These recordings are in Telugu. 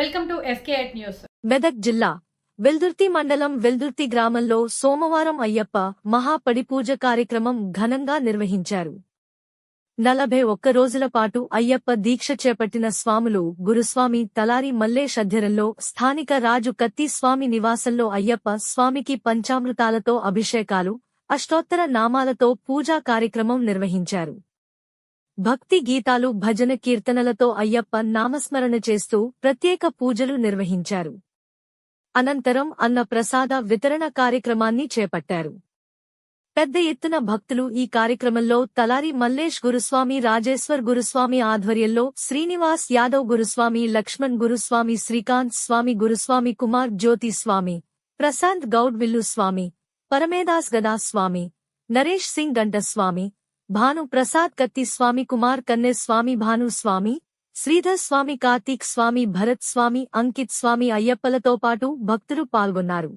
Fake news. మెదక్ జిల్లా వెల్దుర్తి మండలం వెల్దుర్తి గ్రామంలో సోమవారం అయ్యప్ప మహాపడిపూజ కార్యక్రమం ఘనంగా నిర్వహించారు. నలభై ఒక్క రోజుల పాటు అయ్యప్ప దీక్ష చేపట్టిన స్వాములు గురుస్వామి తలారి మల్లేష్ అధ్యరంలో స్థానిక రాజు కత్తి స్వామి నివాసంలో అయ్యప్ప స్వామికి పంచామృతాలతో అభిషేకాలు అష్టోత్తర నామాలతో పూజా కార్యక్రమం నిర్వహించారు. భక్తి గీతాలు భజన కీర్తనలతో అయ్యప్ప నామస్మరణ చేస్తూ ప్రత్యేక పూజలు నిర్వహించారు. అనంతరం అన్న ప్రసాద వితరణ కార్యక్రమాన్ని చేపట్టారు. పెద్ద ఎత్తున భక్తులు ఈ కార్యక్రమంలో తలారి మల్లేష్ గురుస్వామి రాజేశ్వర్ గురుస్వామి ఆధ్వర్యంలో శ్రీనివాస్ యాదవ్ గురుస్వామి లక్ష్మణ్ గురుస్వామి శ్రీకాంత్ స్వామి గురుస్వామి కుమార్ జ్యోతి స్వామి ప్రశాంత్ గౌడ్ విల్లు స్వామి పరమేదాస్ గదా స్వామి నరేష్ సింగ్ గంటస్వామి ప్రసాద్ కత్తి స్వామి కుమార్ కన్నె స్వామి భాను స్వామి శ్రీధర్ స్వామి కార్తీక్ స్వామి భరత్ స్వామి అంకిత్ స్వామి అయ్యప్పలతో పాటు భక్తులు పాల్గొన్నారు.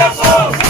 ఈ